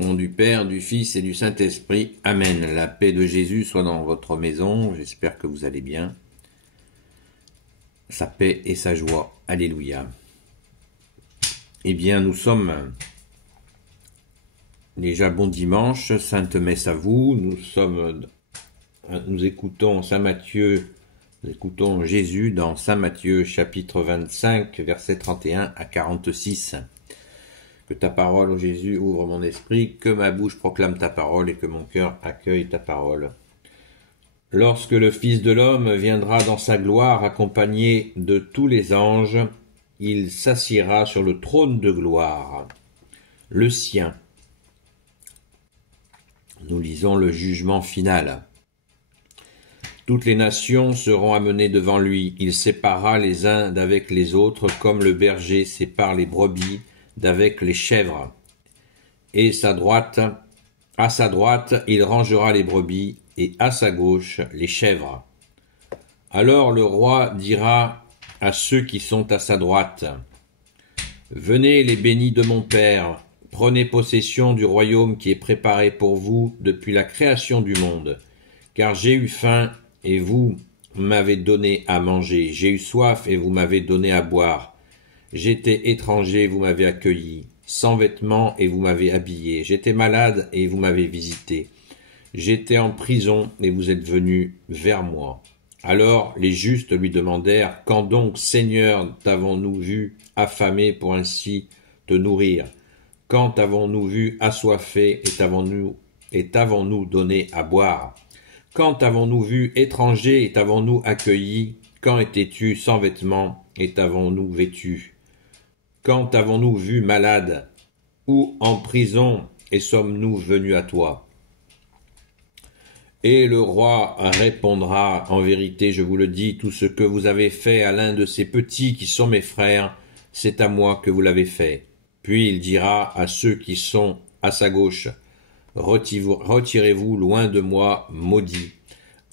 Au nom du Père, du Fils et du Saint-Esprit. Amen. La paix de Jésus soit dans votre maison. J'espère que vous allez bien. Sa paix et sa joie. Alléluia. Eh bien, nous sommes déjà bon dimanche. Sainte Messe à vous. Nous écoutons Saint Matthieu. Nous écoutons Jésus dans Saint Matthieu chapitre 25, versets 31 à 46. Que ta parole, ô Jésus, ouvre mon esprit, que ma bouche proclame ta parole et que mon cœur accueille ta parole. Lorsque le Fils de l'homme viendra dans sa gloire accompagné de tous les anges, il s'assiera sur le trône de gloire, le sien. Nous lisons le jugement final. Toutes les nations seront amenées devant lui. Il séparera les uns d'avec les autres, comme le berger sépare les brebis d'avec les chèvres. Et à sa droite, il rangera les brebis, et à sa gauche, les chèvres. Alors le roi dira à ceux qui sont à sa droite, « Venez les bénis de mon Père, prenez possession du royaume qui est préparé pour vous depuis la création du monde. Car j'ai eu faim, et vous m'avez donné à manger. J'ai eu soif, et vous m'avez donné à boire. J'étais étranger, vous m'avez accueilli, sans vêtements, et vous m'avez habillé. J'étais malade, et vous m'avez visité. J'étais en prison, et vous êtes venus vers moi. » Alors les justes lui demandèrent, « Quand donc, Seigneur, t'avons-nous vu affamé pour ainsi te nourrir? Quand t'avons-nous vu assoiffé et t'avons-nous donné à boire? Quand t'avons-nous vu étranger et t'avons-nous accueilli? Quand étais-tu sans vêtements et t'avons-nous vêtu? Quand t'avons-nous vu malade ou en prison et sommes-nous venus à toi? » Et le roi répondra, « En vérité, je vous le dis, tout ce que vous avez fait à l'un de ces petits qui sont mes frères, c'est à moi que vous l'avez fait. » Puis il dira à ceux qui sont à sa gauche, « Retirez-vous loin de moi, maudits.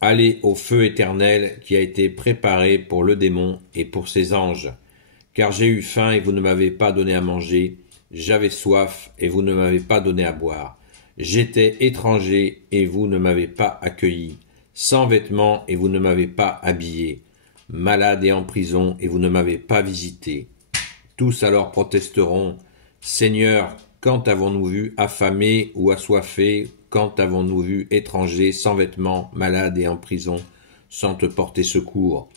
Allez au feu éternel qui a été préparé pour le démon et pour ses anges. Car j'ai eu faim et vous ne m'avez pas donné à manger, j'avais soif et vous ne m'avez pas donné à boire. J'étais étranger et vous ne m'avez pas accueilli, sans vêtements et vous ne m'avez pas habillé, malade et en prison et vous ne m'avez pas visité. » Tous alors protesteront, « Seigneur, quand avons-nous vu affamé ou assoiffé, quand avons-nous vu étranger, sans vêtements, malade et en prison, sans te porter secours ?»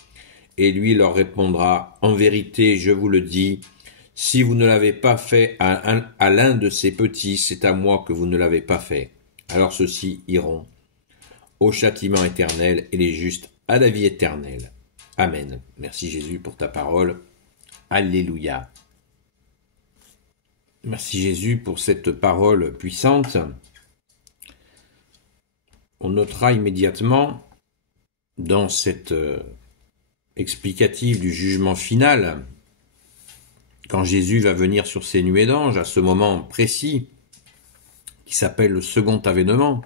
Et lui leur répondra, « En vérité, je vous le dis, si vous ne l'avez pas fait à l'un de ces petits, c'est à moi que vous ne l'avez pas fait. » Alors ceux-ci iront au châtiment éternel et les justes à la vie éternelle. Amen. Merci Jésus pour ta parole. Alléluia. Merci Jésus pour cette parole puissante. On notera immédiatement dans cette explicative du jugement final, quand Jésus va venir sur ces nuées d'anges, à ce moment précis, qui s'appelle le second avènement,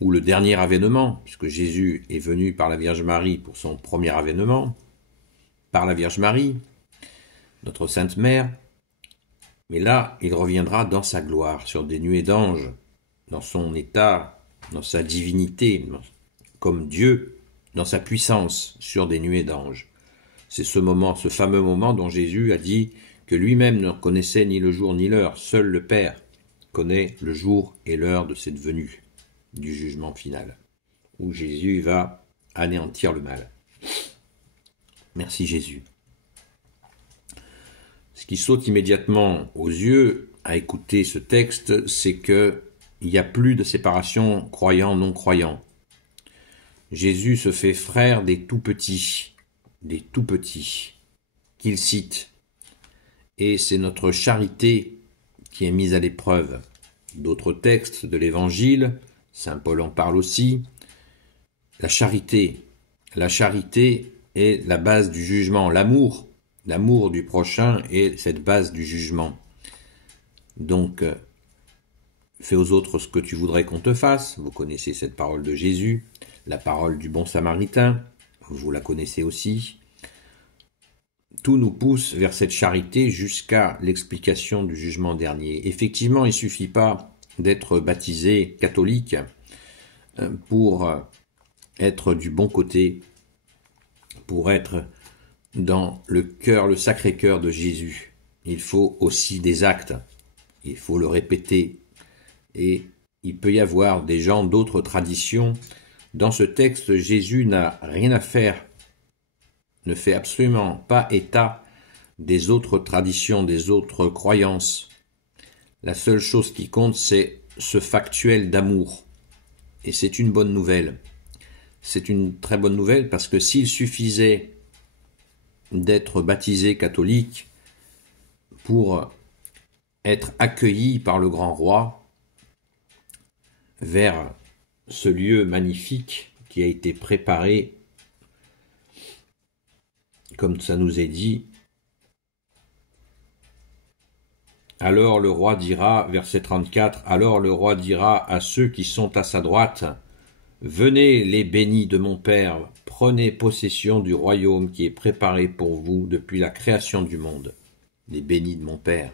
ou le dernier avènement, puisque Jésus est venu par la Vierge Marie pour son premier avènement, par la Vierge Marie, notre Sainte Mère, mais là, il reviendra dans sa gloire, sur des nuées d'anges, dans son état, dans sa divinité, comme Dieu, dans sa puissance, sur des nuées d'anges. C'est ce moment, ce fameux moment dont Jésus a dit que lui-même ne connaissait ni le jour ni l'heure. Seul le Père connaît le jour et l'heure de cette venue, du jugement final, où Jésus va anéantir le mal. Merci Jésus. Ce qui saute immédiatement aux yeux à écouter ce texte, c'est qu'il n'y a plus de séparation croyants-non-croyants. Jésus se fait frère des tout-petits, qu'il cite. Et c'est notre charité qui est mise à l'épreuve. D'autres textes de l'Évangile, saint Paul en parle aussi, la charité est la base du jugement, l'amour du prochain est cette base du jugement. Donc, fais aux autres ce que tu voudrais qu'on te fasse. Vous connaissez cette parole de Jésus, la parole du bon samaritain, vous la connaissez aussi. Tout nous pousse vers cette charité jusqu'à l'explication du jugement dernier. Effectivement, il ne suffit pas d'être baptisé catholique pour être du bon côté, pour être dans le cœur, le sacré cœur de Jésus. Il faut aussi des actes, il faut le répéter. Et il peut y avoir des gens d'autres traditions. Dans ce texte, Jésus n'a rien à faire, ne fait absolument pas état des autres traditions, des autres croyances. La seule chose qui compte, c'est ce factuel d'amour. Et c'est une bonne nouvelle. C'est une très bonne nouvelle parce que s'il suffisait d'être baptisé catholique pour être accueilli par le grand roi vers ce lieu magnifique qui a été préparé, comme ça nous est dit, alors le roi dira, verset 34, alors le roi dira à ceux qui sont à sa droite, venez les bénis de mon Père, prenez possession du royaume qui est préparé pour vous depuis la création du monde. Les bénis de mon Père.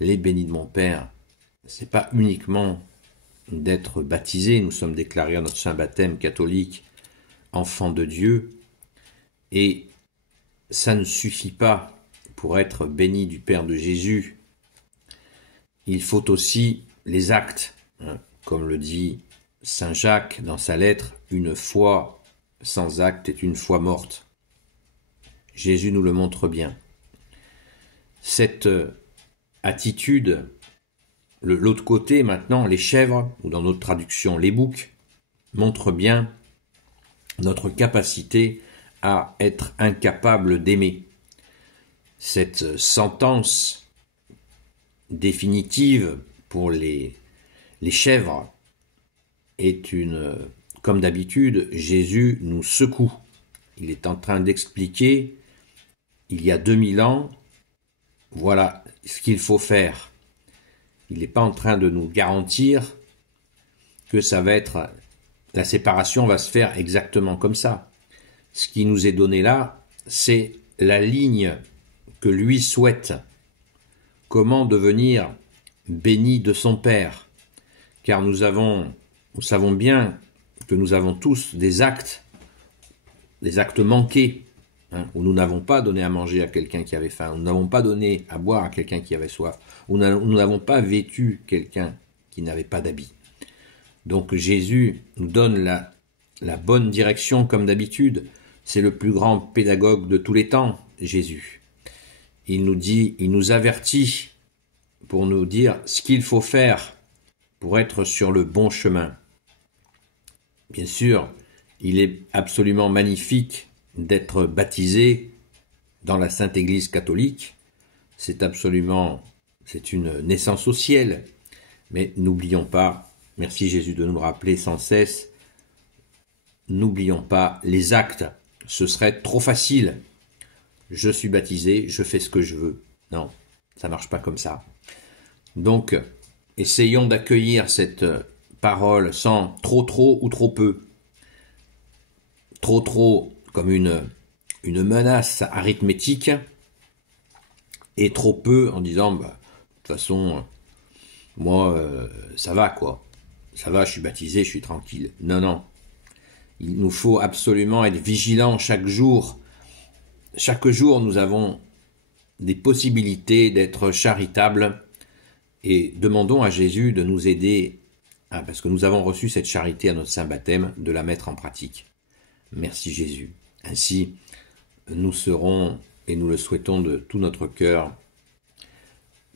Les bénis de mon Père, c'est pas uniquement d'être baptisé, nous sommes déclarés à notre saint baptême catholique, enfants de Dieu, et ça ne suffit pas pour être béni du Père de Jésus. Il faut aussi les actes, comme le dit saint Jacques dans sa lettre, une foi sans acte est une foi morte. Jésus nous le montre bien. Cette attitude, l'autre côté maintenant, les chèvres, ou dans notre traduction les boucs, montre bien notre capacité à être incapable d'aimer. Cette sentence définitive pour les chèvres est comme d'habitude, Jésus nous secoue. Il est en train d'expliquer, il y a 2000 ans, voilà ce qu'il faut faire. Il n'est pas en train de nous garantir que ça va être, la séparation va se faire exactement comme ça. Ce qui nous est donné là, c'est la ligne que lui souhaite. Comment devenir béni de son Père? Car nous savons bien que nous avons tous des actes manqués, où nous n'avons pas donné à manger à quelqu'un qui avait faim, où nous n'avons pas donné à boire à quelqu'un qui avait soif, où nous n'avons pas vêtu quelqu'un qui n'avait pas d'habit. Donc Jésus nous donne la bonne direction comme d'habitude. C'est le plus grand pédagogue de tous les temps, Jésus. Il nous avertit pour nous dire ce qu'il faut faire pour être sur le bon chemin. Bien sûr, il est absolument magnifique d'être baptisé dans la Sainte Église catholique. C'est une naissance au ciel. Mais n'oublions pas, merci Jésus de nous le rappeler sans cesse, n'oublions pas les actes. Ce serait trop facile. Je suis baptisé, je fais ce que je veux. Non, ça marche pas comme ça. Donc, essayons d'accueillir cette parole sans trop ou trop peu. Trop comme une menace arithmétique et trop peu en disant de toute façon moi ça va quoi. Ça va, je suis baptisé, je suis tranquille. Non. Il nous faut absolument être vigilants chaque jour. Chaque jour, nous avons des possibilités d'être charitables et demandons à Jésus de nous aider, parce que nous avons reçu cette charité à notre saint baptême, de la mettre en pratique. Merci Jésus. Ainsi, nous serons, et nous le souhaitons de tout notre cœur,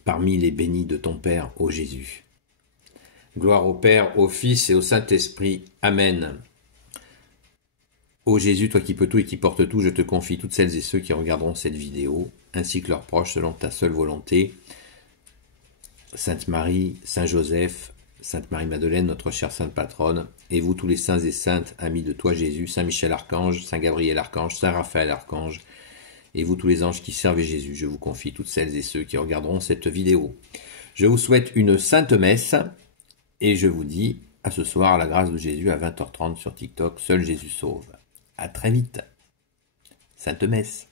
parmi les bénis de ton Père, ô Jésus. Gloire au Père, au Fils et au Saint-Esprit. Amen. Ô Jésus, toi qui peux tout et qui portes tout, je te confie toutes celles et ceux qui regarderont cette vidéo, ainsi que leurs proches selon ta seule volonté. Sainte Marie, Saint Joseph, Sainte Marie-Madeleine, notre chère Sainte Patronne, et vous tous les saints et saintes, amis de toi Jésus, Saint Michel Archange, Saint Gabriel Archange, Saint Raphaël Archange, et vous tous les anges qui servent Jésus, je vous confie toutes celles et ceux qui regarderont cette vidéo. Je vous souhaite une sainte messe, et je vous dis à ce soir à la grâce de Jésus à 20h30 sur TikTok, seul Jésus sauve. À très vite. Sainte Messe.